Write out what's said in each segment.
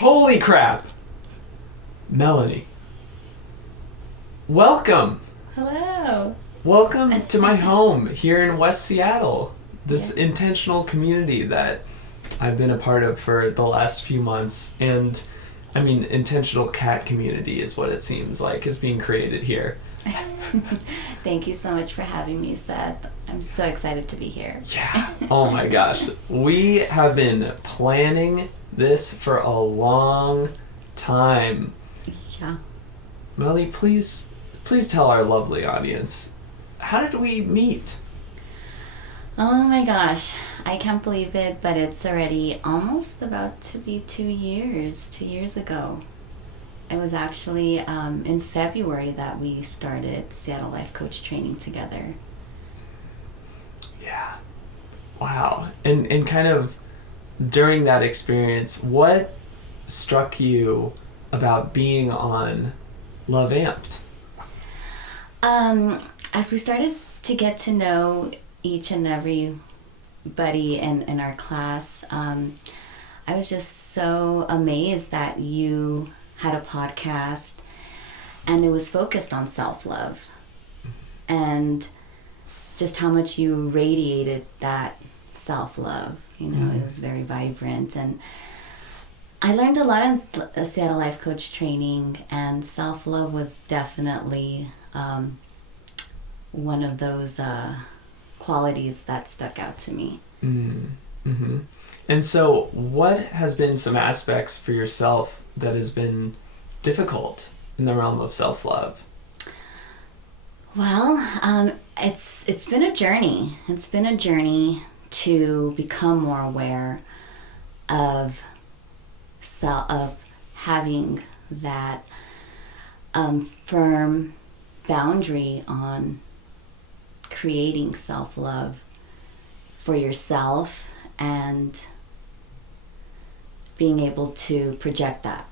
Holy crap! Melanie. Welcome! Hello! Welcome to my home here in West Seattle. This intentional community that I've been a part of for the last few months. And, I mean, intentional cat community is what it seems like is being created here. Thank you so much for having me, Seth. I'm so excited to be here. Yeah. Oh my gosh. We have been planning this for a long time. Yeah. Melly, please tell our lovely audience, how did we meet? Oh my gosh. I can't believe it, but it's already almost about to be 2 years. 2 years ago. It was actually in February that we started Seattle Life Coach training together. Yeah. Wow. And kind of during that experience, what struck you about being on Love Amped? As we started to get to know each and everybody in our class, I was just so amazed that you had a podcast and it was focused on self-love and just how much you radiated that self-love. You know, It was very vibrant, and I learned a lot in Seattle Life Coach training, and self-love was definitely one of those qualities that stuck out to me. Mm-hmm. And so what has been some aspects for yourself that has been difficult in the realm of self-love? Well, it's been a journey. It's been a journey to become more aware of having that firm boundary on creating self-love for yourself and being able to project that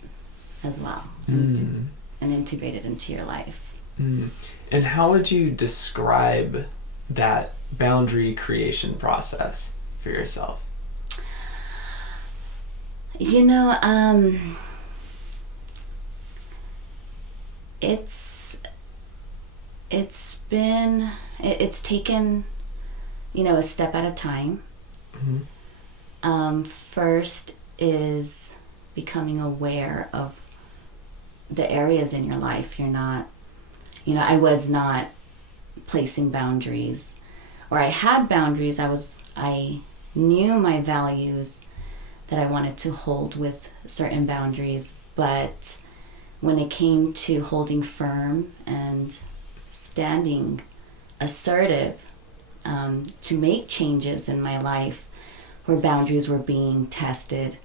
as well and integrate it into your life. And how would you describe that boundary creation process for yourself? You know, it's taken, a step at a time. First is becoming aware of the areas in your life you're not, I was not placing boundaries, or I had boundaries. I knew my values that I wanted to hold with certain boundaries, but when it came to holding firm and standing assertive to make changes in my life where boundaries were being tested,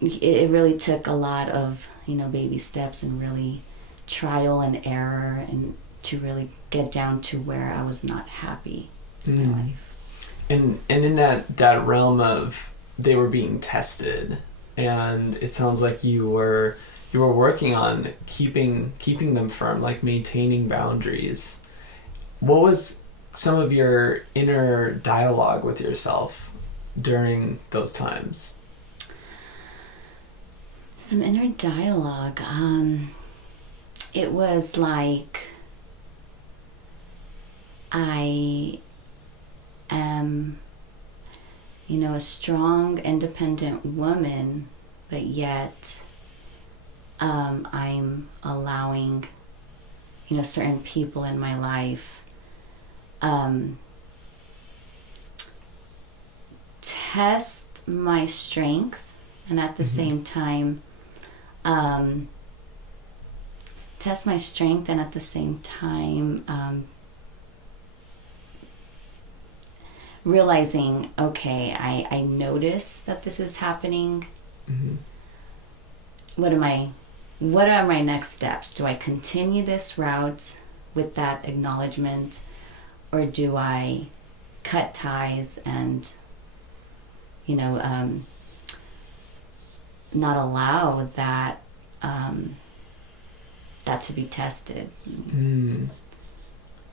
it really took a lot of baby steps and really trial and error, and to really get down to where I was not happy in my life. And in that realm of they were being tested, and it sounds like you were working on keeping them firm, like maintaining boundaries. What was some of your inner dialogue with yourself during those times? Some inner dialogue. It was like I am, a strong, independent woman, but yet I'm allowing, certain people in my life test my strength, and at the same time test my strength, and at the same time realizing, okay, I notice that this is happening. What are my next steps? Do I continue this route with that acknowledgement, or do I cut ties and not allow that to be tested?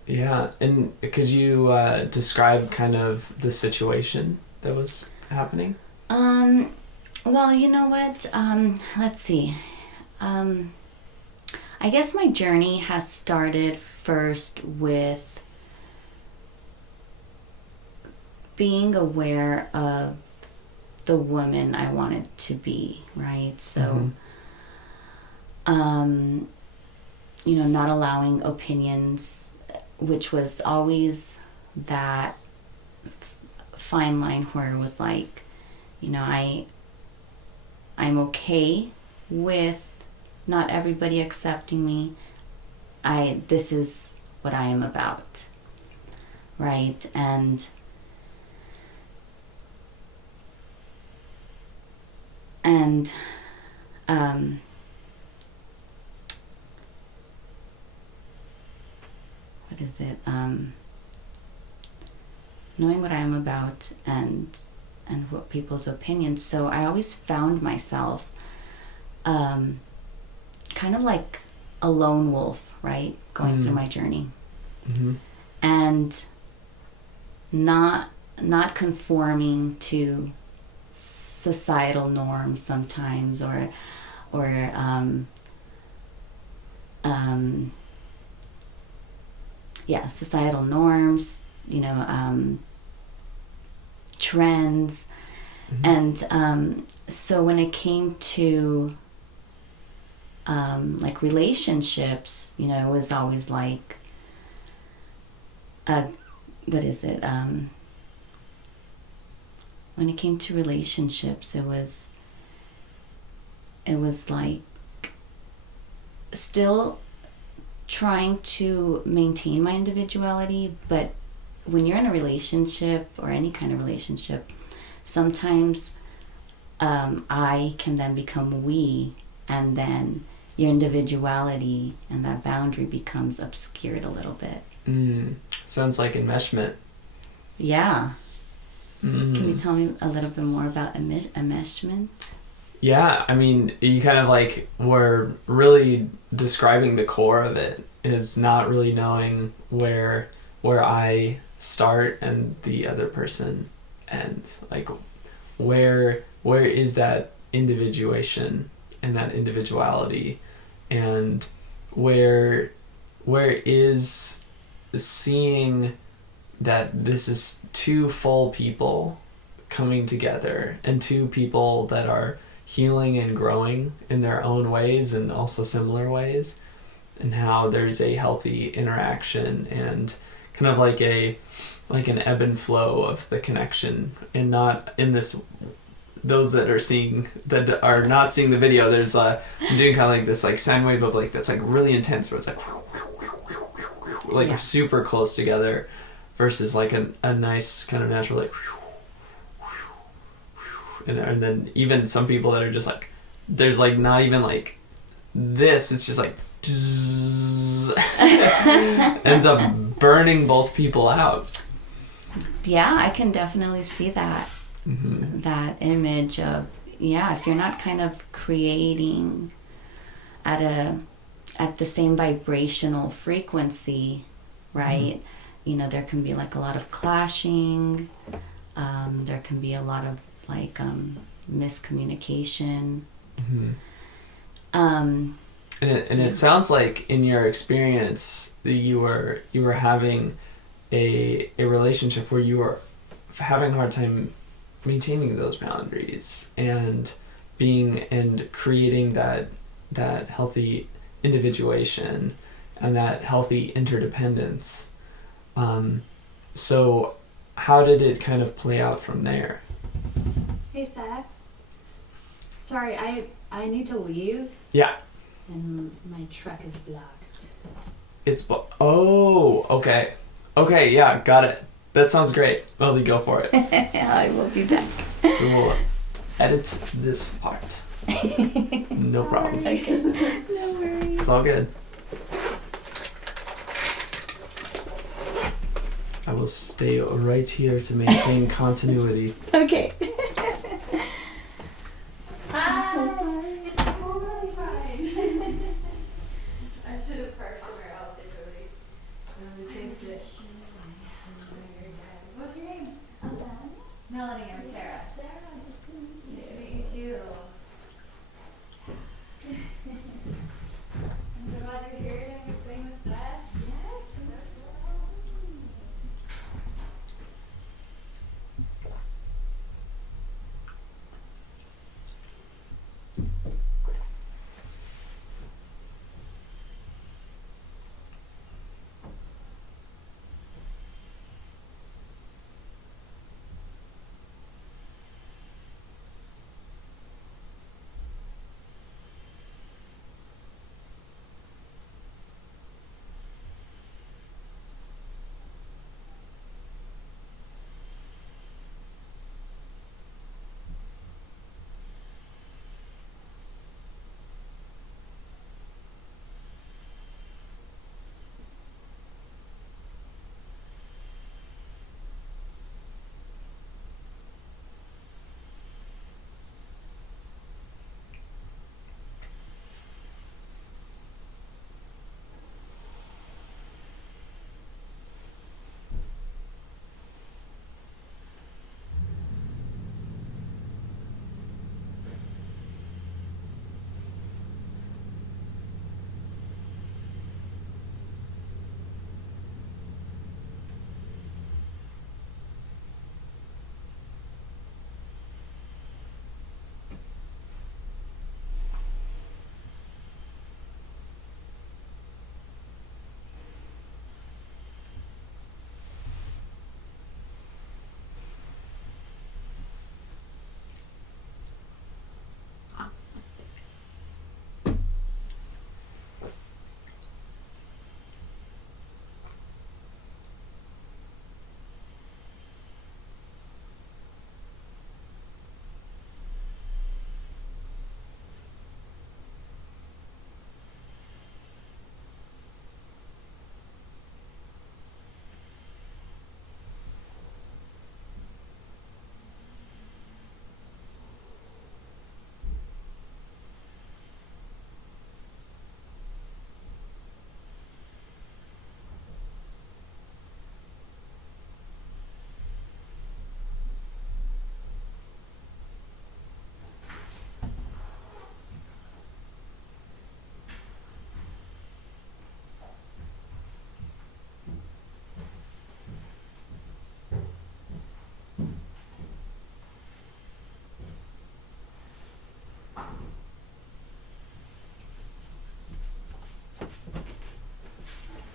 Yeah, and could you describe kind of the situation that was happening? Well, you know what? Let's see. I guess my journey has started first with being aware of the woman I wanted to be, right? So, not allowing opinions, which was always that fine line where it was like, I'm okay with not everybody accepting me. This is what I am about, right? And what is it? Knowing what I am about and what people's opinions. So I always found myself kind of like a lone wolf, right? Going through my journey. And not conforming to societal norms sometimes, or societal norms, trends. And so when it came to like relationships, it was always like what is it? When it came to relationships, it was like still trying to maintain my individuality, but when you're in a relationship or any kind of relationship, sometimes I can then become we, and then your individuality and that boundary becomes obscured a little bit. Sounds like enmeshment. Yeah. Can you tell me a little bit more about enmeshment? Yeah, I mean, you kind of like were really describing the core of it, is not really knowing where I start and the other person ends. Like where is that individuation and that individuality, and where is seeing that this is two full people coming together, and two people that are healing and growing in their own ways and also similar ways, and how there's a healthy interaction and kind of like an ebb and flow of the connection, and not in this. Those that are not seeing the video, there's I'm doing kind of like this like sine wave of like that's like really intense, where it's like super close together, versus like a nice kind of natural like, and then even some people that are just like, there's like not even like this, it's just like ends up burning both people out. Yeah, I can definitely see that. That image of, if you're not kind of creating at the same vibrational frequency, right? There can be like a lot of clashing, there can be a lot of like miscommunication. And it sounds like in your experience that you were having a relationship where you were having a hard time maintaining those boundaries and creating that healthy individuation and that healthy interdependence. So how did it kind of play out from there? Hey Seth. Sorry, I need to leave. Yeah. And my truck is blocked. Okay. Okay, yeah, got it. That sounds great. Melody, go for it. I will be back. We will edit this part. No problem. Okay. No worries. It's all good. I will stay right here to maintain continuity. Okay. I'm so sorry. It's totally fine. I should have parked somewhere else. It's really. This makes What's your name? Melanie. I'm Sarah. Nice to meet you too. I'm so glad you're here and everything with that. Yes.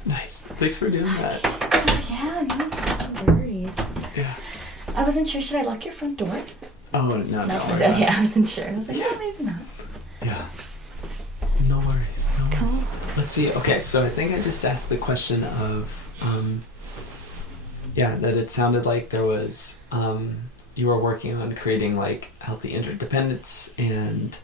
Nice. Thanks for doing that. Yeah, no worries. Yeah. I wasn't sure. Should I lock your front door? Oh, no, no. Yeah, I wasn't sure. I was like, oh, maybe not. Yeah. No worries. No worries. Cool. Let's see. Okay, so I think I just asked the question of, that it sounded like there was, you were working on creating like healthy interdependence and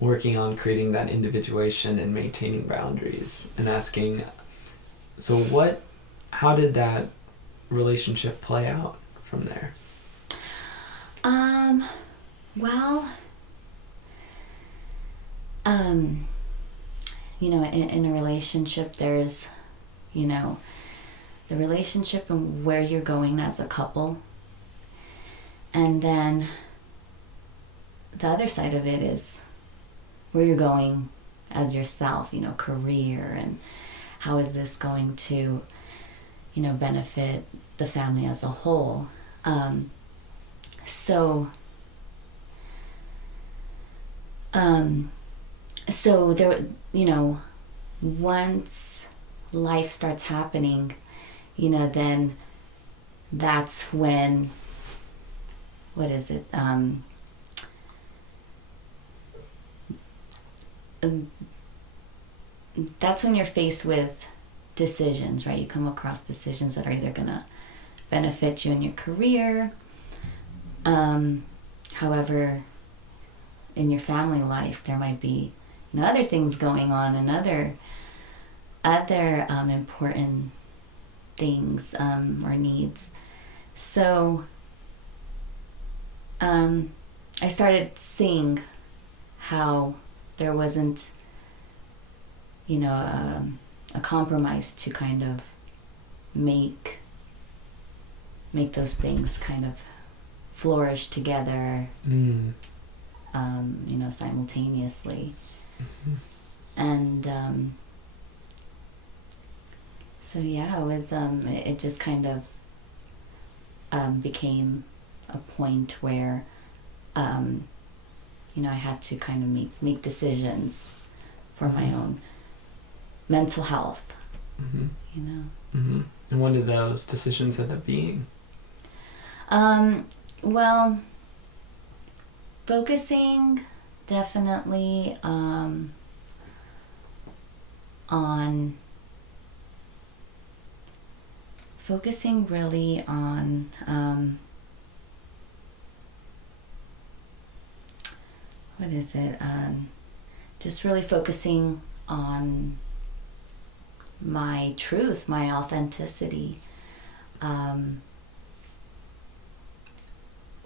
working on creating that individuation and maintaining boundaries, and asking, so how did that relationship play out from there? Well, in a relationship, there's, the relationship and where you're going as a couple. And then the other side of it is where you're going as yourself, career, and how is this going to, benefit the family as a whole. So there, once life starts happening, then that's when, that's when you're faced with decisions, right? You come across decisions that are either going to benefit you in your career, however, in your family life, there might be other things going on and other important things or needs. So I started seeing how there wasn't, a compromise to kind of make those things kind of flourish together, simultaneously. And so yeah, it was it just kind of became a point where I had to kind of make decisions for my own mental health. And what did those decisions end up being? Well, focusing definitely on focusing really on what is it? Just really focusing on my truth, my authenticity,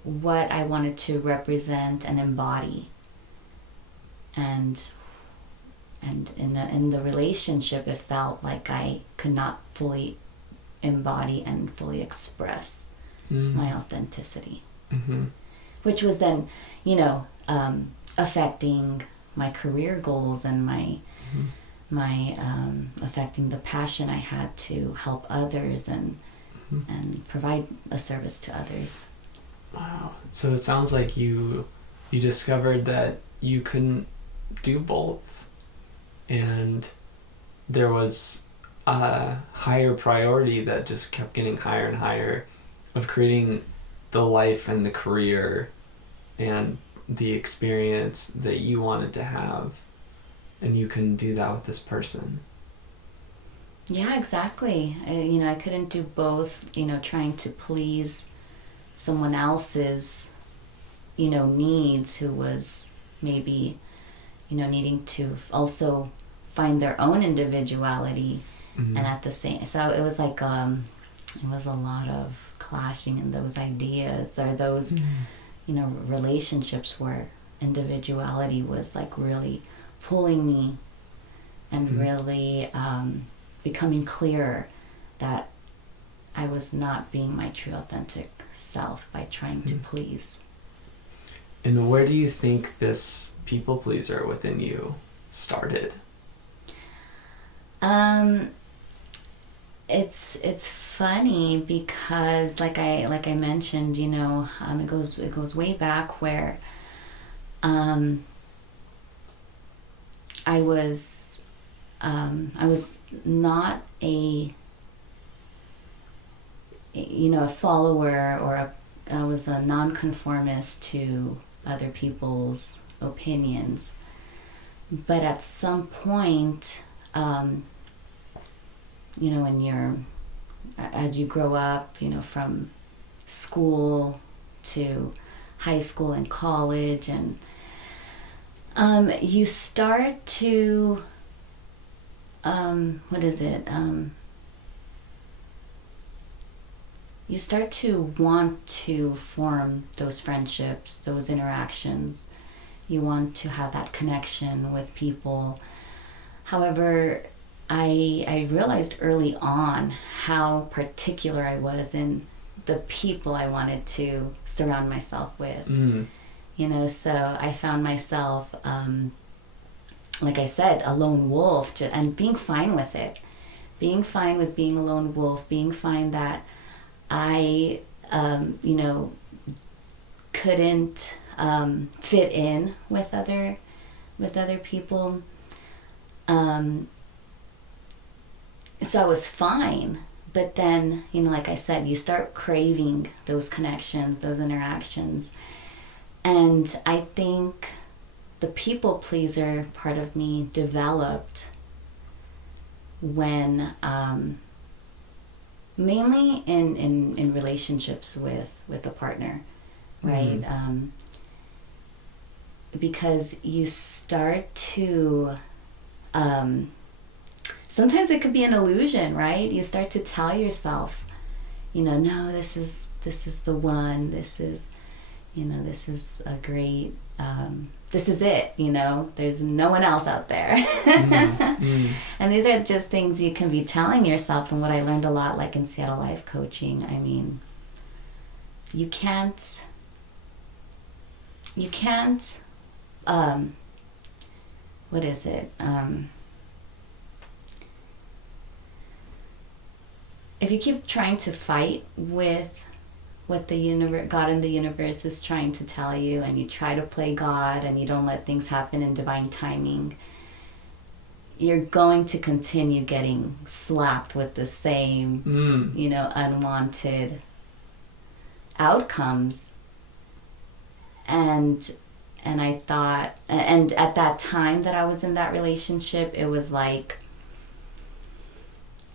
what I wanted to represent and embody, and in the relationship, it felt like I could not fully embody and fully express my authenticity, which was then, affecting my career goals and my affecting the passion I had to help others and provide a service to others. Wow. So it sounds like you discovered that you couldn't do both, and there was a higher priority that just kept getting higher and higher of creating the life and the career and the experience that you wanted to have, and you couldn't do that with this person. Yeah, exactly. I couldn't do both, trying to please someone else's, needs, who was maybe, needing to also find their own individuality, and at the same, so it was like, it was a lot of clashing in those ideas, or those, relationships where individuality was like really pulling me, and really becoming clearer that I was not being my true authentic self by trying to please. And where do you think this people pleaser within you started? It's funny because like I mentioned, it goes way back where I was not a follower, or I was a nonconformist to other people's opinions. But at some point, as you grow up, from school to high school and college, and you start to, you start to want to form those friendships, those interactions. You want to have that connection with people. However, I realized early on how particular I was in the people I wanted to surround myself with. So I found myself, like I said, a lone wolf, and being fine with it. Being fine with being a lone wolf, being fine that I, couldn't fit in with other people. So I was fine, but then, like I said, you start craving those connections, those interactions. And I think the people pleaser part of me developed when, mainly in relationships with a partner, right? Because you start to, sometimes it could be an illusion, right? You start to tell yourself, no, this is the one, this is a great this is it, you know, there's no one else out there. And these are just things you can be telling yourself. And what I learned a lot, like in Seattle Life Coaching, I mean, you can't, what is it? If you keep trying to fight with what the universe, God and the universe is trying to tell you, and you try to play God and you don't let things happen in divine timing, you're going to continue getting slapped with the same, you know, unwanted outcomes. And I thought, and at that time that I was in that relationship, it was like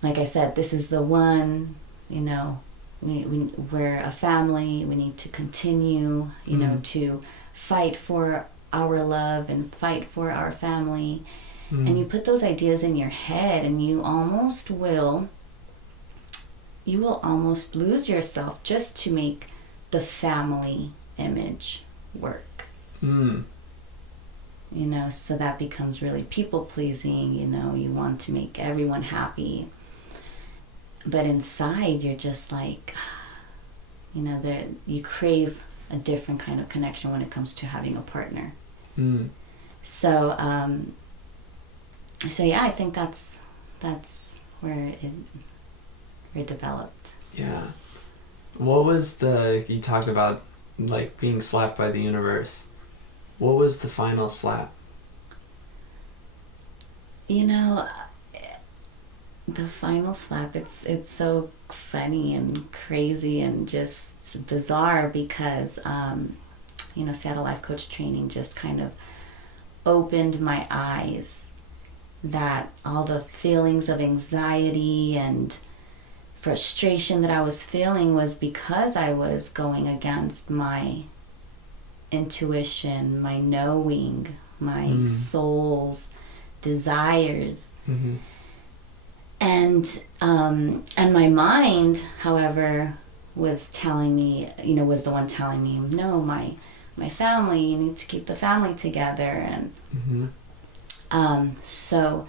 I said, this is the one, you know, we're a family, we need to continue, you know, to fight for our love and fight for our family. And you put those ideas in your head, and you will almost lose yourself just to make the family image work. You know, so that becomes really people pleasing, you know, you want to make everyone happy. But inside, you're just like, you know, that you crave a different kind of connection when it comes to having a partner. So yeah, I think that's where it developed. Yeah. What was you talked about like being slapped by the universe. What was the final slap? You know, the final slap, it's so funny and crazy and just bizarre because, you know, Seattle Life Coach training just kind of opened my eyes that all the feelings of anxiety and frustration that I was feeling was because I was going against my intuition, my knowing, my soul's desires. And my mind, however, was telling me, you know, was the one telling me, no, my family, you need to keep the family together. And so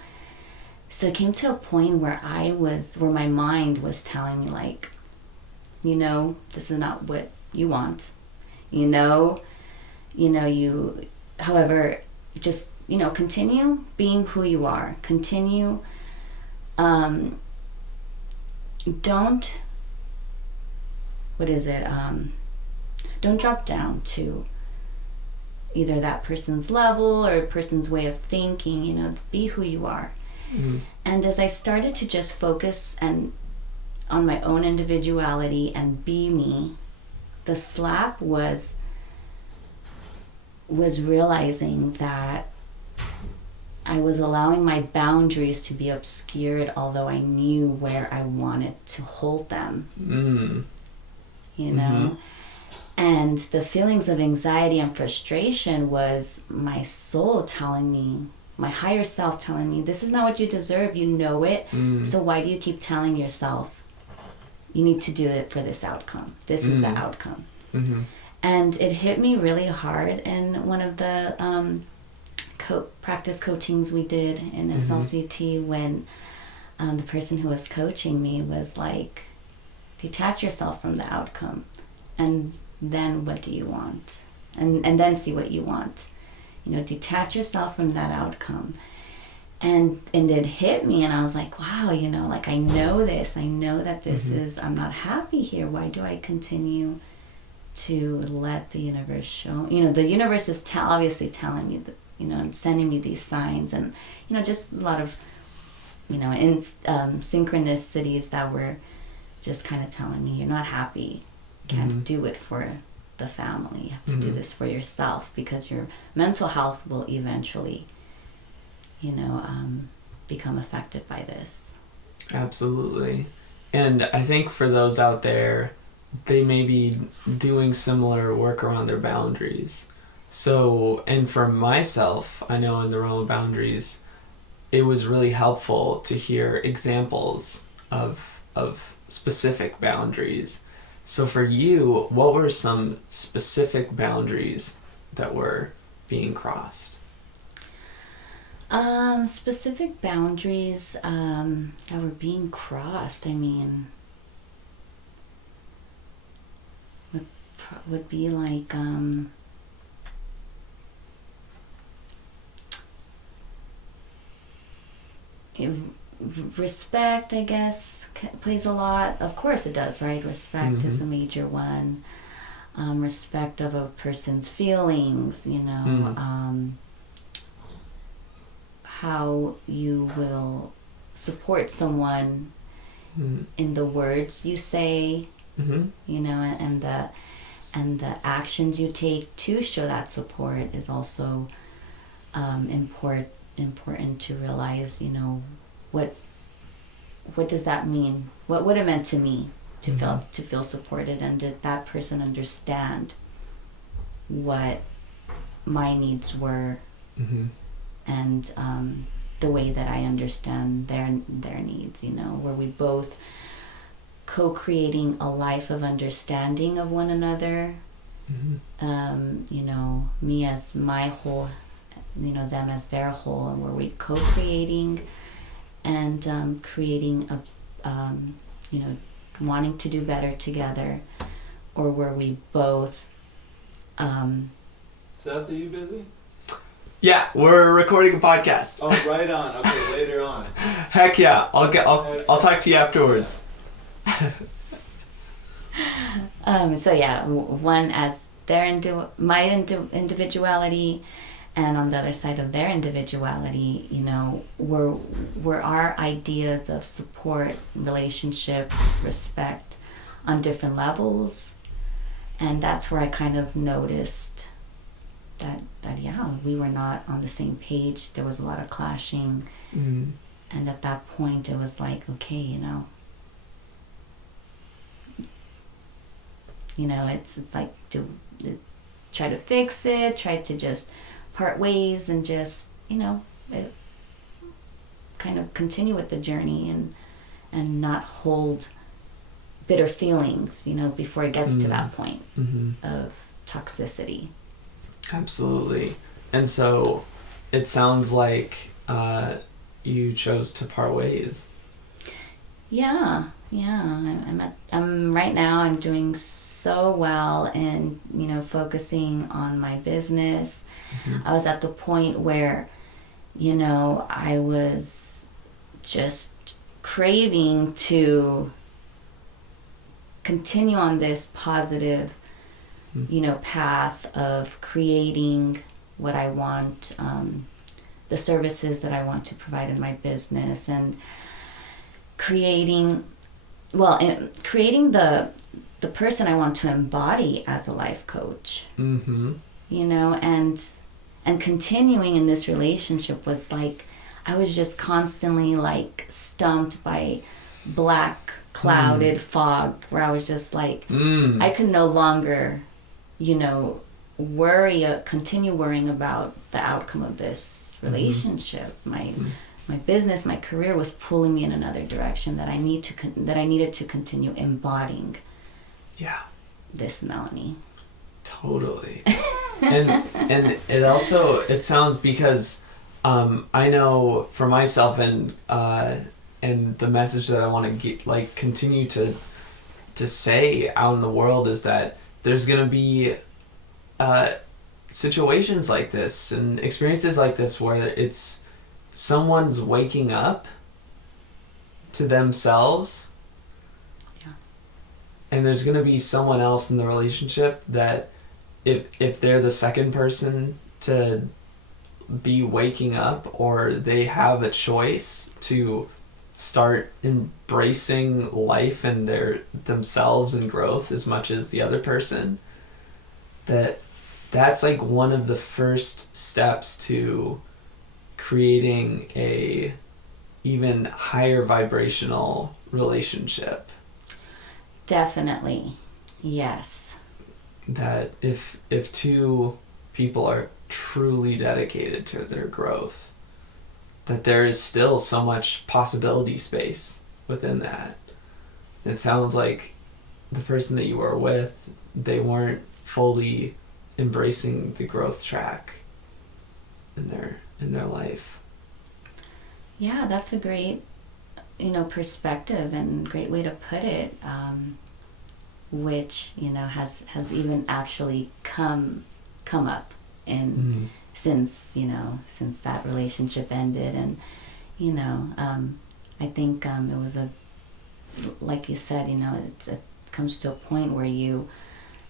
it came to a point where where my mind was telling me, like, you know, this is not what you want. However, just, you know, continue being who you are. Continue. Don't drop down to either that person's level or a person's way of thinking, you know, be who you are. And as I started to just focus on my own individuality and be me, the slap was realizing that I was allowing my boundaries to be obscured, although I knew where I wanted to hold them. You know? And the feelings of anxiety and frustration was my soul telling me, my higher self telling me, this is not what you deserve, you know it. So why do you keep telling yourself you need to do it for this outcome? This is the outcome. And it hit me really hard in one of the practice coachings we did in SLCT when the person who was coaching me was like, detach yourself from the outcome, and then what do you want? And then see what you want. You know, detach yourself from that outcome. And it hit me, and I was like, wow, you know, like, I know this. I know that this is, I'm not happy here. Why do I continue to let the universe show? You know, the universe is obviously telling me that, you know, and sending me these signs, and, you know, just a lot of, you know, synchronicities that were just kind of telling me, you're not happy. You can't do it for the family. You have to do this for yourself, because your mental health will eventually, you know, become affected by this. Absolutely. And I think for those out there, they may be doing similar work around their boundaries. So, and for myself, I know in the realm of boundaries, it was really helpful to hear examples of specific boundaries. So for you, what were some specific boundaries that were being crossed? Specific boundaries that were being crossed, I mean, would be like respect, I guess, plays a lot. Of course it does, right? Respect is a major one. Respect of a person's feelings, you know, how you will support someone in the words you say, you know, and the actions you take to show that support is also important to realize, you know, what does that mean? What it meant to me to feel supported, and did that person understand what my needs were, and the way that I understand their needs, you know, were we both co-creating a life of understanding of one another, you know, me as my whole, you know, them as their whole, and were we co-creating and creating a, you know, wanting to do better together, or were we both Seth, are you busy? Yeah, we're recording a podcast. Oh, right on. Okay, later on. Heck yeah, I'll talk to you afterwards. So yeah, one as their my individuality, and on the other side of their individuality, you know, were our ideas of support, relationship, respect on different levels. And that's where I kind of noticed that yeah, we were not on the same page. There was a lot of clashing. And at that point it was like, okay, you know, it's like, try to fix it, try to just part ways and just, you know, kind of continue with the journey and not hold bitter feelings, you know, before it gets to that point of toxicity. Absolutely. And so it sounds like you chose to part ways. Yeah. I'm right now, I'm doing so well in, you know, focusing on my business. I was at the point where, you know, I was just craving to continue on this positive, you know, path of creating what I want, the services that I want to provide in my business, and creating the person I want to embody as a life coach. You know, and continuing in this relationship was like, I was just constantly like stumped by black clouded fog, where I was just like, I could no longer, you know, continue worrying about the outcome of this relationship. My business, my career was pulling me in another direction that I needed to continue embodying. Yeah. This Melanie. Totally. and it sounds, because I know for myself, and the message that I want to get, like, continue to say out in the world, is that there's going to be situations like this and experiences like this where it's someone's waking up to themselves. Yeah. And there's going to be someone else in the relationship that if they're the second person to be waking up, or they have a choice to start embracing life and themselves and growth as much as the other person, that's like one of the first steps to creating a even higher vibrational relationship. Definitely. Yes. That if two people are truly dedicated to their growth, that there is still so much possibility space within that. It sounds like the person that you were with, they weren't fully embracing the growth track in their life. Yeah, that's a great, perspective and great way to put it, which, has even actually come up in since that relationship ended. And, I think it was like you said, it comes to a point where you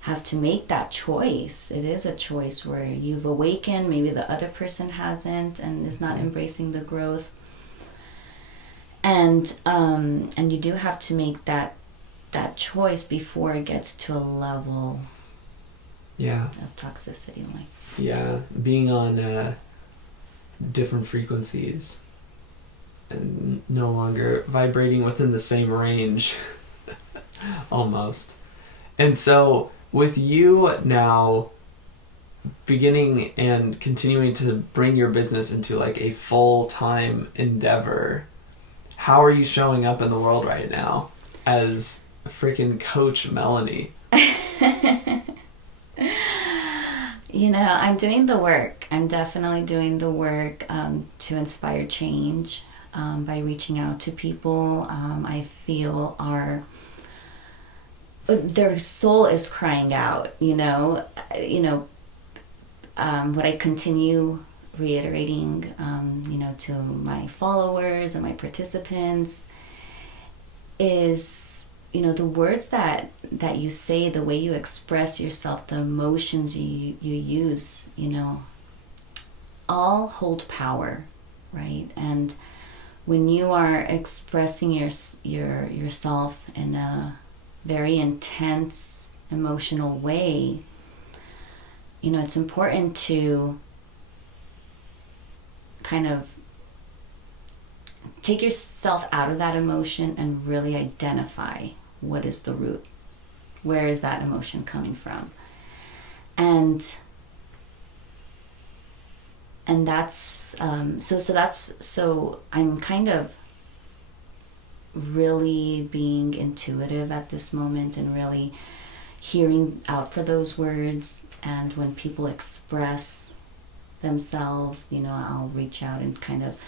have to make that choice. It is a choice where you've awakened, maybe the other person hasn't and is not embracing the growth. And you do have to make that choice before it gets to a level of toxicity. Being on different frequencies and no longer vibrating within the same range. Almost. And so with you now beginning and continuing to bring your business into like a full-time endeavor, how are you showing up in the world right now as a freaking Coach Melanie? I'm doing the work. I'm definitely doing the work to inspire change by reaching out to people I feel their soul is crying out. What I continue reiterating, to my followers and my participants is, the words that you say, the way you express yourself, the emotions you use, all hold power, right? And when you are expressing yourself in a very intense, emotional way, it's important to kind of take yourself out of that emotion and really identify what is the root. Where is that emotion coming from? And that's so I'm kind of really being intuitive at this moment and really hearing out for those words. And when people express themselves, I'll reach out and kind of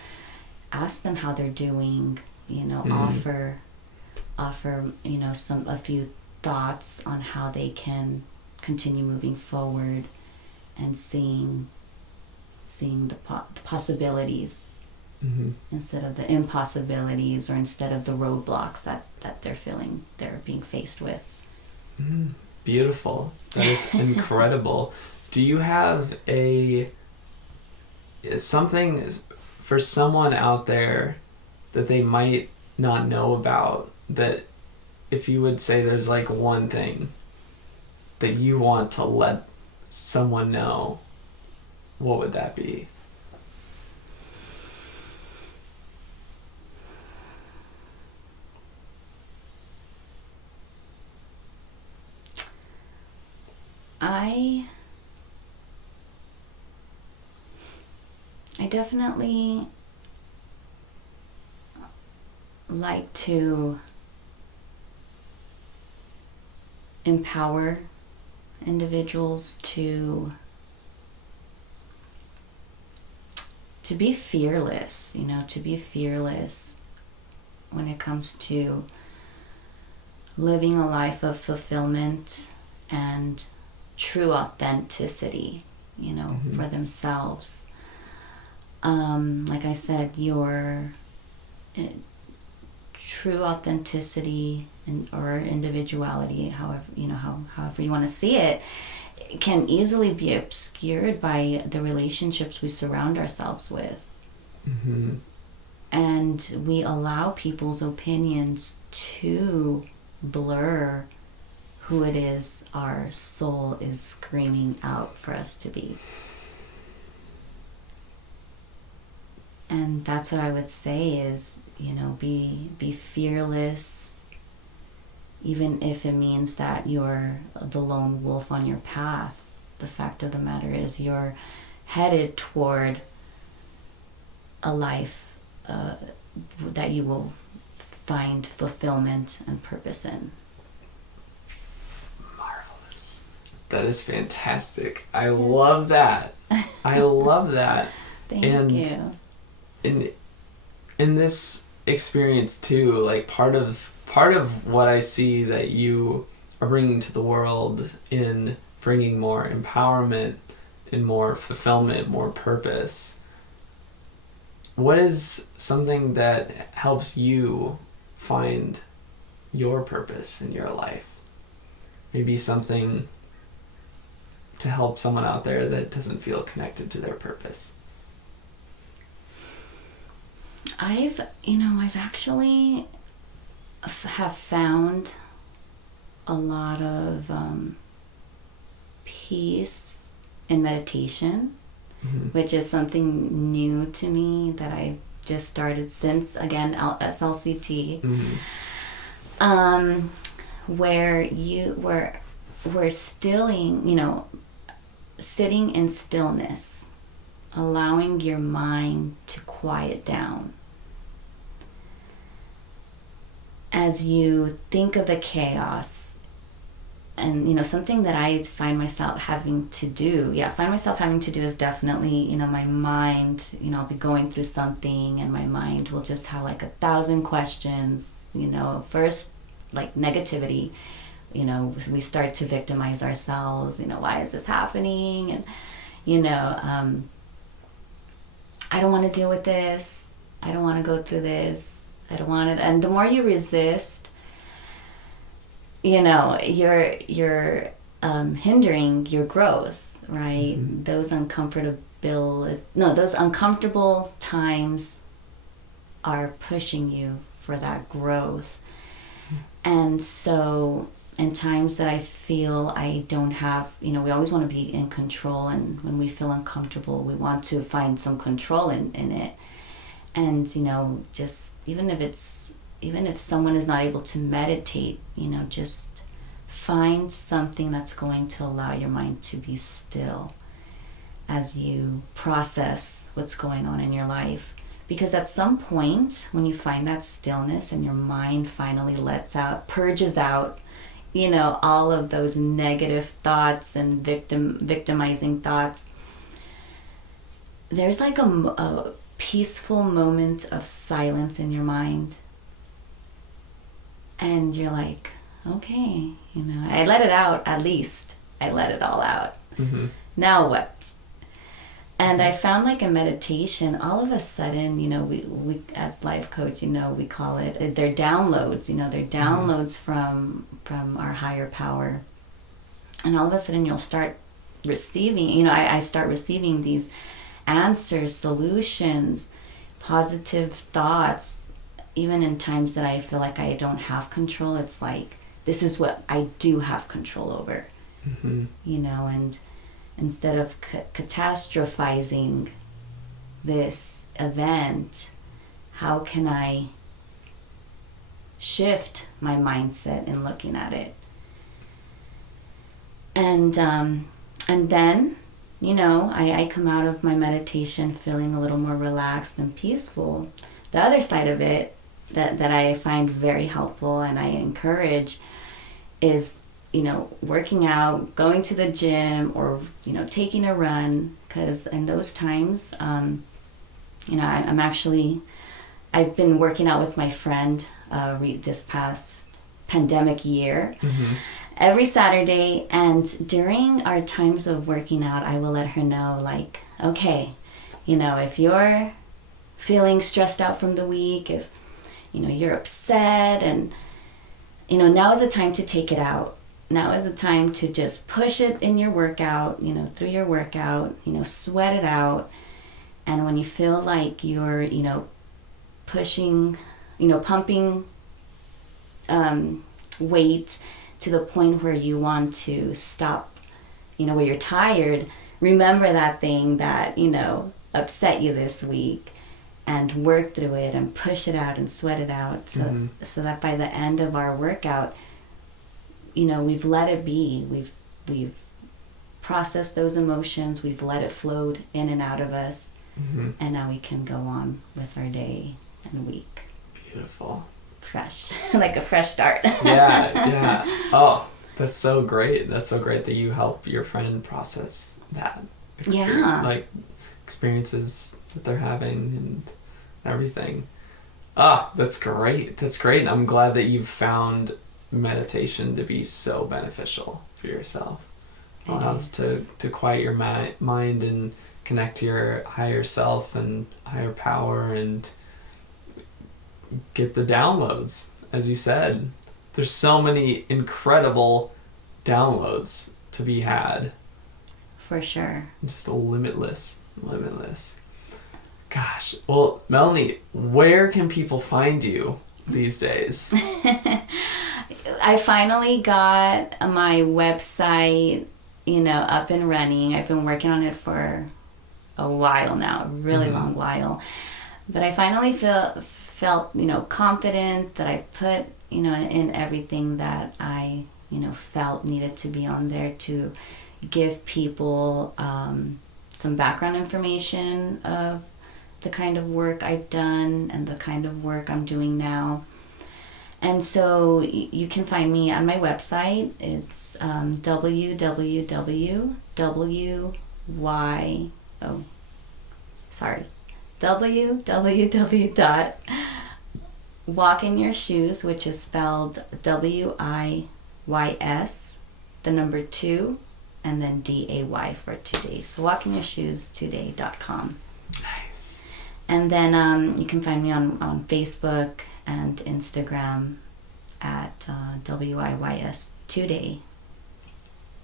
ask them how they're doing, offer a few thoughts on how they can continue moving forward and seeing the possibilities instead of the impossibilities, or instead of the roadblocks that they're feeling they're being faced with. Beautiful. That is incredible. Do you have something for someone out there that they might not know about, that if you would say there's like one thing that you want to let someone know, what would that be? I definitely like to empower individuals to be fearless, to be fearless when it comes to living a life of fulfillment and true authenticity, for themselves. Like I said, your true authenticity or individuality, however you want to see it, can easily be obscured by the relationships we surround ourselves with. And we allow people's opinions to blur who it is our soul is screaming out for us to be. And that's what I would say is, be fearless, even if it means that you're the lone wolf on your path. The fact of the matter is you're headed toward a life that you will find fulfillment and purpose in. Marvelous. That is fantastic. I love that. I love that. Thank And you. In this experience too, like part of what I see that you are bringing to the world in bringing more empowerment and more fulfillment, more purpose. What is something that helps you find your purpose in your life? Maybe something to help someone out there that doesn't feel connected to their purpose. I've actually have found a lot of peace in meditation, which is something new to me that I've just started since, again, SLCT, where we're stilling, sitting in stillness, allowing your mind to quiet down. As you think of the chaos, and something that I find myself having to do is definitely, my mind, I'll be going through something and my mind will just have like 1,000 questions, first like negativity, we start to victimize ourselves, why is this happening? And, I don't want to deal with this. I don't want to go through this. I don't want it. And the more you resist, you're hindering your growth, right? Those uncomfortable times are pushing you for that growth. And so in times that I feel I don't have, we always want to be in control, and when we feel uncomfortable, we want to find some control in it. And, just even if someone is not able to meditate, just find something that's going to allow your mind to be still as you process what's going on in your life. Because at some point, when you find that stillness and your mind finally purges out, all of those negative thoughts and victimizing thoughts, there's like a peaceful moment of silence in your mind. And you're like, okay, I let it out, at least. I let it all out. Now what? And I found like in meditation, all of a sudden, we as life coach, we call it, they're downloads, they're downloads from our higher power. And all of a sudden you'll start receiving, I start receiving these answers, solutions, positive thoughts, even in times that I feel like I don't have control. It's like, this is what I do have control over, and instead of catastrophizing this event, how can I shift my mindset in looking at it? And then, I come out of my meditation feeling a little more relaxed and peaceful. The other side of it that I find very helpful and I encourage is, working out, going to the gym, or, taking a run. Because in those times, I've been working out with my friend this past pandemic year. Every Saturday, and during our times of working out, I will let her know, like, okay, if you're feeling stressed out from the week, if, you're upset, and, now is the time to take it out. Now is the time to just push it in your workout, through your workout, sweat it out. And when you feel like you're, pushing, pumping weight to the point where you want to stop, where you're tired, remember that thing that, upset you this week, and work through it and push it out and sweat it out, so that by the end of our workout, we've let it be. We've processed those emotions. We've let it flow in and out of us, and now we can go on with our day and week. Beautiful. Fresh, like a fresh start. Yeah. Oh, that's so great. That's so great that you help your friend process that experience. Yeah. Like, experiences that they're having and everything. Ah, that's great. That's great. And I'm glad that you've found meditation to be so beneficial for yourself. It allows to quiet your mind and connect to your higher self and higher power and get the downloads. As you said, there's so many incredible downloads to be had. For sure. Just limitless. Gosh. Well, Melanie, where can people find you these days? I finally got my website, up and running. I've been working on it for a while now, a really long while. But I finally felt, confident that I put, in everything that I, felt needed to be on there to give people some background information of the kind of work I've done and the kind of work I'm doing now. And so you can find me on my website. It's www.walkinyourshoes, which is spelled WIYS, the number 2, and then DAY for today. So walkinyourshoestoday.com. Nice. And then you can find me on Facebook and Instagram at WIYS Today.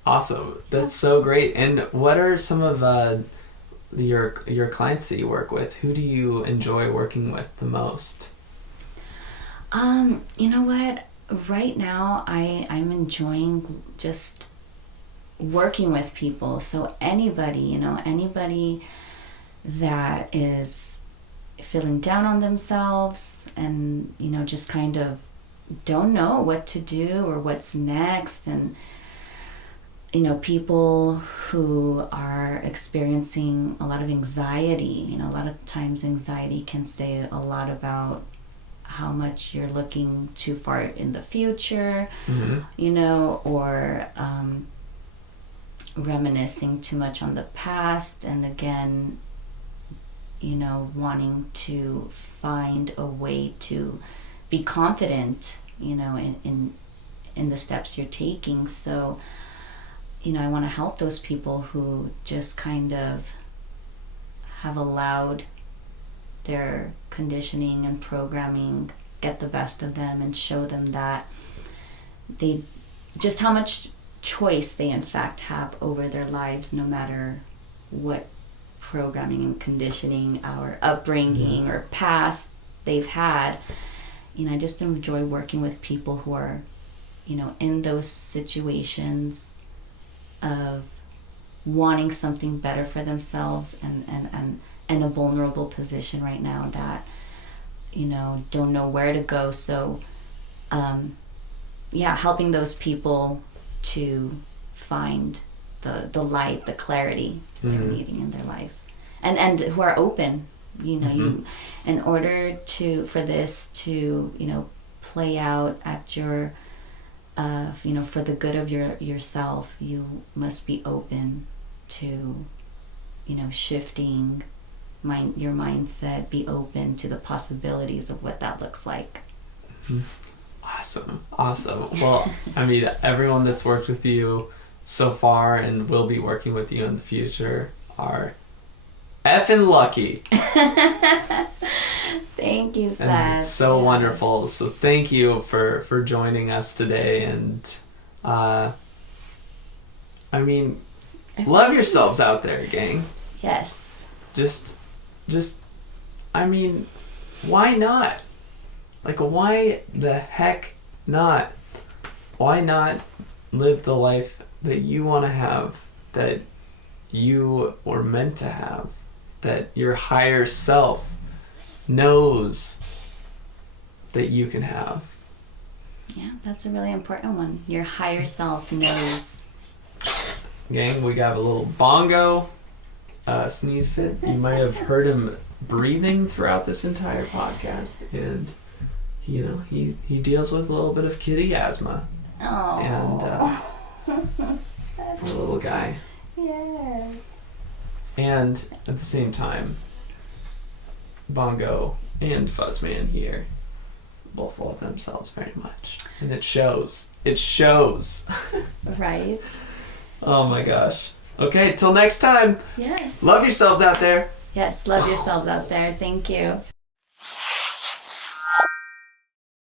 Awesome. That's so great. And what are some of your clients that you work with? Who do you enjoy working with the most? You know what? Right now, I'm enjoying just working with people. So anybody that is feeling down on themselves and, just kind of don't know what to do or what's next, and, people who are experiencing a lot of anxiety. A lot of times anxiety can say a lot about how much you're looking too far in the future, or reminiscing too much on the past, and again, wanting to find a way to be confident, in the steps you're taking. So, I want to help those people who just kind of have allowed their conditioning and programming get the best of them, and show them that just how much choice they in fact have over their lives, no matter what programming and conditioning, our upbringing or past they've had. I just enjoy working with people who are, in those situations of wanting something better for themselves and in a vulnerable position right now that, don't know where to go. So, helping those people to find the light, the clarity they're needing in their life, and who are open, you, in order for this to, play out at your, for the good of yourself, you must be open to, shifting your mindset, be open to the possibilities of what that looks like. Awesome. Well, everyone that's worked with you so far and will be working with you in the future are effing lucky. Thank you, Seth. And it's so wonderful. So thank you for joining us today. And love yourselves out there, gang. Yes. Just why not? Why the heck not? Why not live the life that you want to have, that you were meant to have, that your higher self knows that you can have? Yeah, that's a really important one. Your higher self knows. Gang, we got a little bongo sneeze fit. You might have heard him breathing throughout this entire podcast, and he deals with a little bit of kitty asthma. Oh, and poor little guy. Yes. And at the same time, Bongo and Fuzzman here both love themselves very much. And it shows. It shows. Right. Oh my gosh. Okay, till next time. Yes. Love yourselves out there. Yes, love yourselves out there. Thank you.